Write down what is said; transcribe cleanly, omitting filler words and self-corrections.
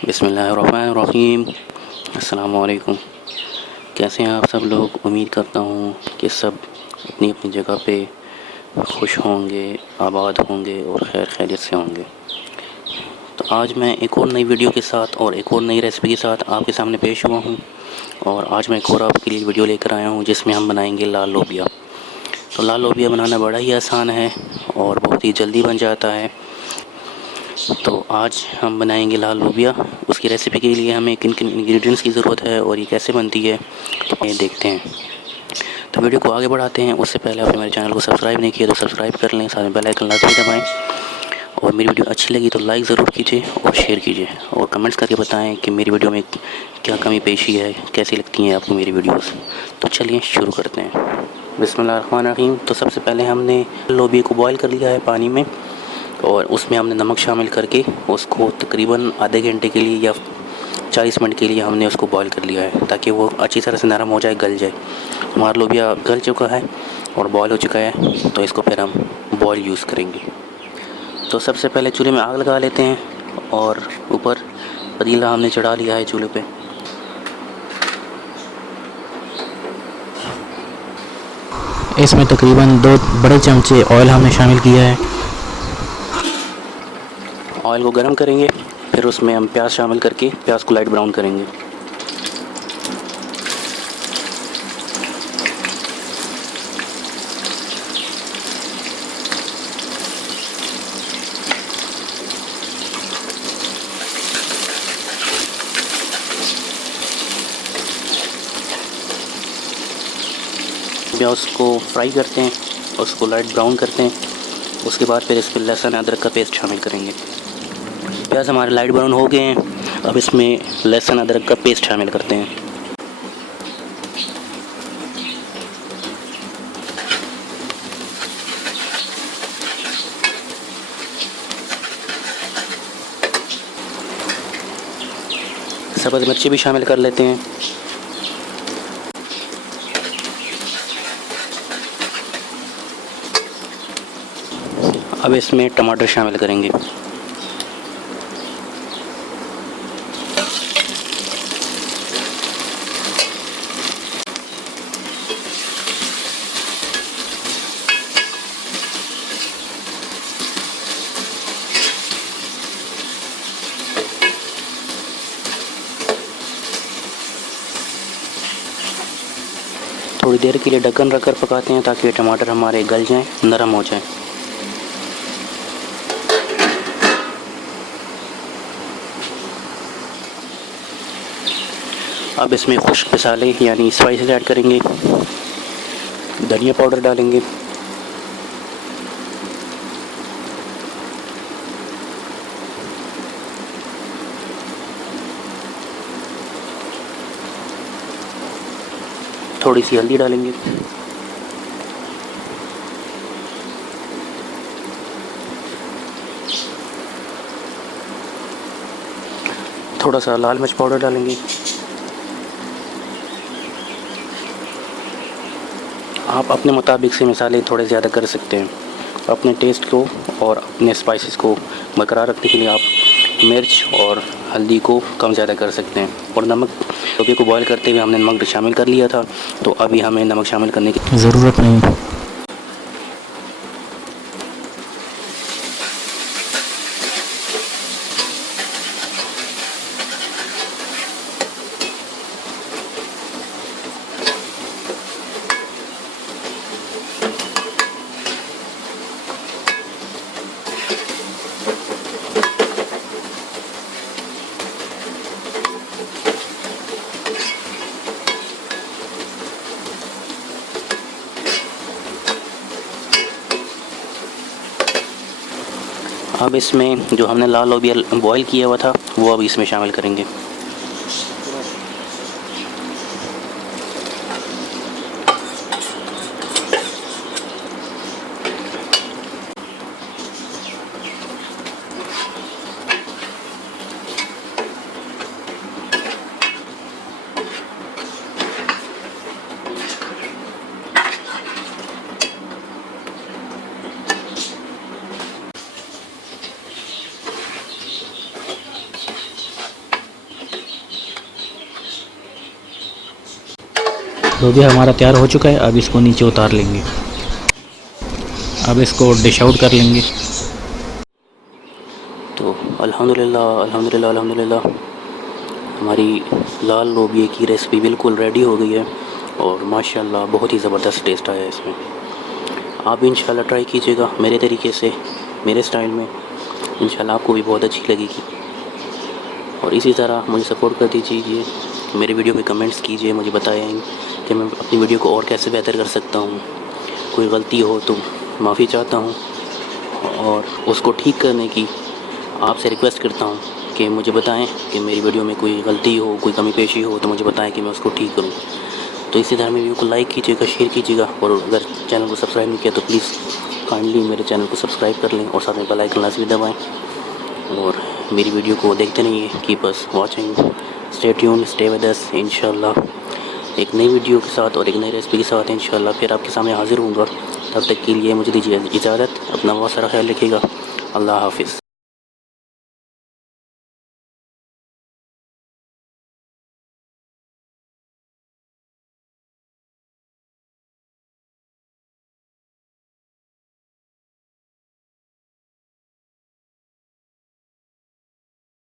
बिस्मिल्लाहिर्रहमानिर्रहीम। अस्सलाम वालेकुम। कैसे हैं आप सब लोग? उम्मीद करता हूँ कि सब अपनी अपनी जगह पे खुश होंगे, आबाद होंगे और खैर खैरियत से होंगे। तो आज मैं एक और नई वीडियो के साथ और एक और नई रेसिपी के साथ आपके सामने पेश हुआ हूँ। और आज मैं एक और आपके लिए वीडियो लेकर आया हूँ जिसमें हम बनाएंगे लाल लोबिया। तो लाल लोबिया बनाना बड़ा ही आसान है और बहुत ही जल्दी बन जाता है। तो आज हम बनाएंगे लाल लोबिया। उसकी रेसिपी के लिए हमें किन किन इंग्रेडिएंट्स की ज़रूरत है और ये कैसे बनती है, तो ये देखते हैं। तो वीडियो को आगे बढ़ाते हैं। उससे पहले आपने मेरे चैनल को सब्सक्राइब नहीं किया तो सब्सक्राइब कर लें, साथ में बेल आइकन लाजमी दबाएं। और मेरी वीडियो अच्छी लगी तो लाइक ज़रूर कीजिए और शेयर कीजिए और कमेंट्स करके बताएं कि मेरी वीडियो में क्या कमी पेशी है, कैसी लगती हैं आपको मेरी वीडियोस। तो चलिए शुरू करते हैं। बिस्मिल्लाहिर्रहमानिर्रहीम। तो सबसे पहले हमने लोबिया को बॉयल कर लिया है पानी में और उसमें हमने नमक शामिल करके उसको तकरीबन आधे घंटे के लिए या 40 मिनट के लिए हमने उसको बॉईल कर लिया है ताकि वो अच्छी तरह से नरम हो जाए, गल जाए। हमारा लोबिया गल चुका है और बॉयल हो चुका है, तो इसको फिर हम बॉईल यूज़ करेंगे। तो सबसे पहले चूल्हे में आग लगा लेते हैं और ऊपर पतीला हमने चढ़ा लिया है चूल्हे पे। इसमें तकरीबन 2 बड़े चमचे ऑयल हमने शामिल किया है। ऑयल को गर्म करेंगे, फिर उसमें हम प्याज शामिल करके प्याज को लाइट ब्राउन करेंगे। प्याज को फ्राई करते हैं, उसको लाइट ब्राउन करते हैं। उसके बाद फिर इस पर लहसुन अदरक का पेस्ट शामिल करेंगे। प्याज हमारे लाइट ब्राउन हो गए हैं, अब इसमें लहसुन अदरक का पेस्ट शामिल करते हैं। सब्ज़ मिर्ची भी शामिल कर लेते हैं। अब इसमें टमाटर शामिल करेंगे। थोड़ी देर के लिए ढक्कन रखकर पकाते हैं ताकि टमाटर हमारे गल जाएं, नरम हो जाएं। अब इसमें खुश्क मसाले यानी स्पाइसेस ऐड करेंगे। धनिया पाउडर डालेंगे, थोड़ी सी हल्दी डालेंगे, थोड़ा सा लाल मिर्च पाउडर डालेंगे। आप अपने मुताबिक से मसाले थोड़े ज़्यादा कर सकते हैं। अपने टेस्ट को और अपने स्पाइसेस को बरकरार रखने के लिए आप मिर्च और हल्दी को कम ज़्यादा कर सकते हैं। और नमक, लोबिया को बॉईल करते हुए हमने नमक शामिल कर लिया था, तो अभी हमें नमक शामिल करने की ज़रूरत नहीं। अब इसमें जो हमने लाल लोबिया बॉईल किया हुआ था वो अब इसमें शामिल करेंगे। लोबिया हमारा तैयार हो चुका है। अब इसको नीचे उतार लेंगे। अब इसको डिश आउट कर लेंगे। तो अल्हम्दुलिल्लाह अल्हम्दुलिल्लाह अल्हम्दुलिल्लाह हमारी लाल लोबिया की रेसिपी बिल्कुल रेडी हो गई है और माशाल्लाह बहुत ही ज़बरदस्त टेस्ट आया है इसमें। आप भी इंशाल्लाह ट्राई कीजिएगा मेरे तरीके से, मेरे स्टाइल में। इंशाल्लाह आपको भी बहुत अच्छी लगेगी। और इसी तरह मुझे सपोर्ट कर दीजिए, मेरे वीडियो पे कमेंट्स कीजिए, मुझे बताएं कि मैं अपनी वीडियो को और कैसे बेहतर कर सकता हूँ। कोई गलती हो तो माफ़ी चाहता हूँ और उसको ठीक करने की आपसे रिक्वेस्ट करता हूँ कि मुझे बताएं कि मेरी वीडियो में कोई गलती हो, कोई कमी पेशी हो तो मुझे बताएं कि मैं उसको ठीक करूँ। तो इसी तरह मेरी वीडियो को लाइक कीजिएगा, शेयर कीजिएगा और अगर चैनल को सब्सक्राइब नहीं किया तो प्लीज़ काइंडली मेरे चैनल को सब्सक्राइब कर लें और साथ में बेल आइकन लाजमी दबाएं। और मेरी वीडियो को देखते रहिए, keep us watching, stay tune, stay with us. इंशाल्लाह एक नई वीडियो के साथ और एक नई रेसिपी के साथ इंशाल्लाह फिर आपके सामने हाज़िर होऊंगा। तब तक के लिए मुझे दीजिए इजाज़त। अपना बहुत सारा ख्याल रखिएगा। अल्लाह हाफिज़।